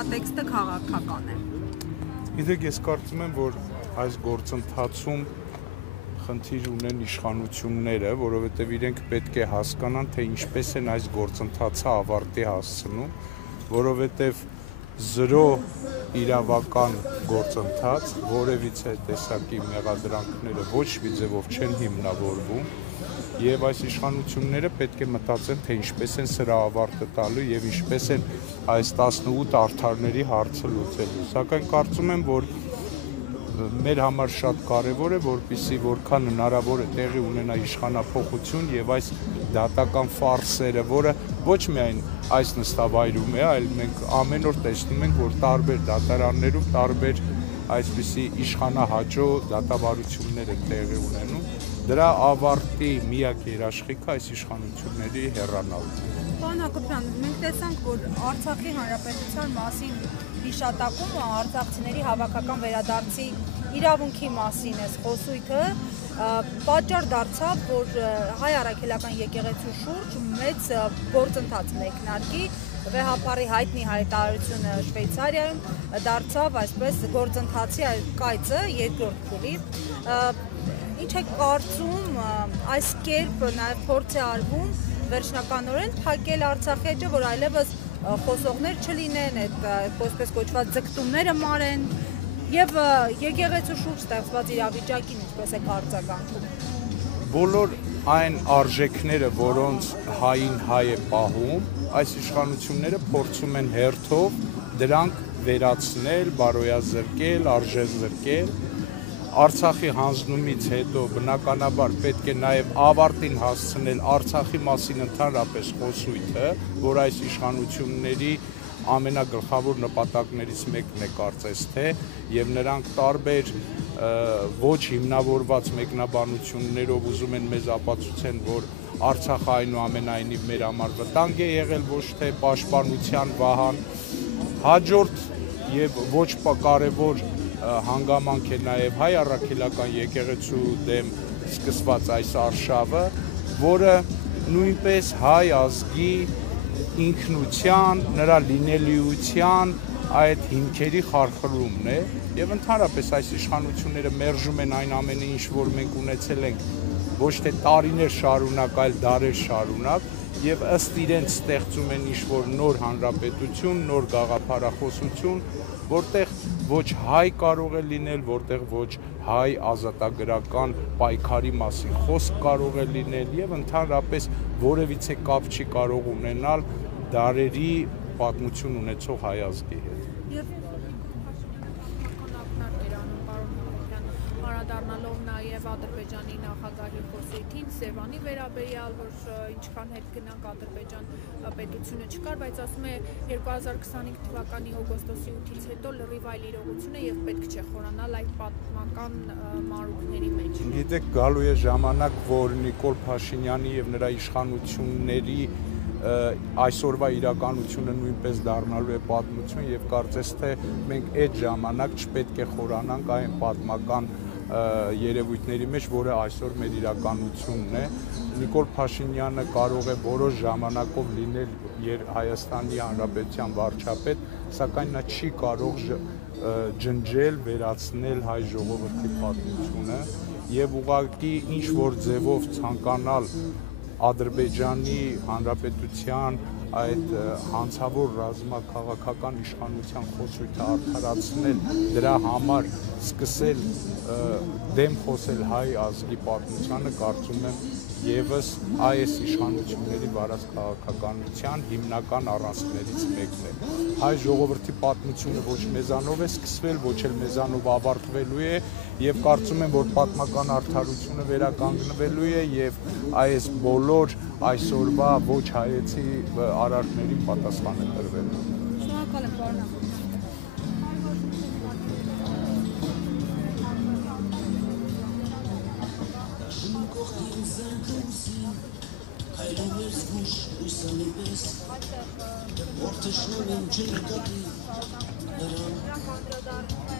նախատեքստը քաղաքական է։ Գիտեք, ես կարծում եմ, որ այս գործընթացում խնդիր ունեն իշխանությունները, որովհետև իրենք պետք է հասկանան, թե ինչպես են այս գործընթացը ավարտի հասցնում, որովհետև զրո իրավական գործընթաց, որևիցե տեսակի մեղադրանքները ոչ մի ձևով չեն հիմնավորվում, եւ այս իշխանությունները պետք է մտածեն, թե ինչպես են սրա ավարտը տալու եւ ինչպես են այս 18 արդարների հարցը լուծելու։ Սակայն կարծում եմ, որ մեր համար շատ կարևոր է, որպեսզի որքան հնարավոր է տեղի ունենա իշխանափոխություն եւ այս դատական ֆարսերը, որը ոչ միայն այս նստավայրում է, այլ մենք ամեն օր տեսնում ենք, որ տարբեր դատարաններում տարբեր այսպիսի իշխանահաճո դատավարություններ են տեղի ունենում, դրա ավարտի միակ երաշխիքը այս իշխանությունների հեռանալն է։ Պարոն Հակոբյան, մենք տեսանք, որ Արցախի հանրապետության մասին հիշատակումը արցախցիների հավաքական վերադարձի իրավունքի մասին է խոսույթը, պատճառ դարձավ, որ հայ առաքելական եկեղեցու շուրջ մեծ գործընթաց մեկնարկի, վեհապարի հայտնի հայտարարությունը Շվեյցարիայում դարձավ այսպես գործընթացի կայծը երկրորդ փուլի։ Ինչ է կարծում, այս կերպ նաև փորձ է արվում վերջնականորեն փակել Արցախի էջը, որ այլևս խոսողներ չլինեն, այդ այսպես կոչված ձգտումները մարեն եւ եկեղեցու շուրջ ստեղծված իրավիճակին ինչպես է արձագանքում։ Բոլոր այն արժեքները, որոնց հային հայ է պահում, այս իշխանությունները փորձում են հերթով դրանք վերացնել, բարոյազրկել, արժեզրկել։ Արցախի հանձնումից հետո բնականաբար պետք է նաև ավարտին հասցնել Արցախի մասին ընդհանրապես խոսույթը, որ այս իշխանությունների ամենագլխավոր նպատակներից մեկն է կարծես թե, եւ նրանք տարբեր ոչ հիմնավորված մեկնաբանություններով ուզում են մեզ ապացուցեն, որ Արցախը այնուամենայնիվ մեր համար վտանգ է եղել, ոչ թե պաշտպանության վահան։ Հաջորդ եւ ոչ կարևոր հանգամանք է նաև հայ առաքելական եկեղեցու դեմ սկսված այս արշավը, որը նույնպես հայ ազգի ինքնության, նրա լինելիության այդ հիմքերի խարխլումն է եւ ընդհանրապես այս իշխանությունները մերժում են այն ամենը, ինչ որ մենք ունեցել ենք ոչ թե տարիներ շարունակ, այլ դարեր շարունակ եւ ըստ իրենց ստեղծում են ինչ-որ նոր հանրապետություն, նոր գաղափարախոսություն, որտեղ ոչ հայ կարող է լինել, որտեղ ոչ հայ ազատագրական պայքարի մասին խոսք կարող է լինել եւ ընդհանրապես որևիցե կապ չի կարող ունենալ դարերի պատմություն ունեցող հայ ազգի հետ։ Անդառնալով նաև Ադրբեջանի նախագահի խոսույթին Սևանի վերաբերյալ, որ ինչքան հետ գնանք Ադրբեջան պետությունը չկար, բայց ասում է 2025 թվականի օգոստոսի 8-ից հետո լրիվ այլ իրողություն է եւ պետք չէ խորանալ այդ պատմական մանրուքների մեջ։ Գիտեք, գալու է ժամանակ, որ Նիկոլ Փաշինյանի եւ նրա իշխանությունների այսօրվա իրականությունը նույնպես դառնալու է պատմություն եւ կարծես թե մենք այդ ժամանակ չպետք է խորանանք այն պատմական երևույթների մեջ, որը այսօր մեր իրականությունն է։ Նիկոլ Փաշինյանը կարող է որոշ ժամանակով լինել Հայաստանի Հանրապետության վարչապետ, սակայն նա չի կարող ջնջել, վերացնել հայ ժողովրդի պատմությունը եւ ուղղակի ինչ որ ձևով ցանկանալ Ադրբեջանի Հանրապետության այդ հանցավոր ռազմաքաղաքական իշխանության խոսույթը արդարացնել, դրա համար սկսել դեմ խոսել հայ ազգի պատմությանը, կարծում եմ եւս այս իշխանությունների վարած քաղաքականության հիմնական առանցքներից մեկն է։ Հայ ժողովրդի պատմությունը ոչ մեզանով է սկսվել, ոչ էլ մեզանով ավարտվելու է եւ կարծում եմ, որ պատմական արդարությունը վերականգնվելու է եւ այս բոլոր այսօրվա ոչ հայեցի արարքներին պատասխան է տրվելու։ Շնորհակալ եմ, պարոն Հակոբյան։ Որտե շնորհիմ չնկատի նրան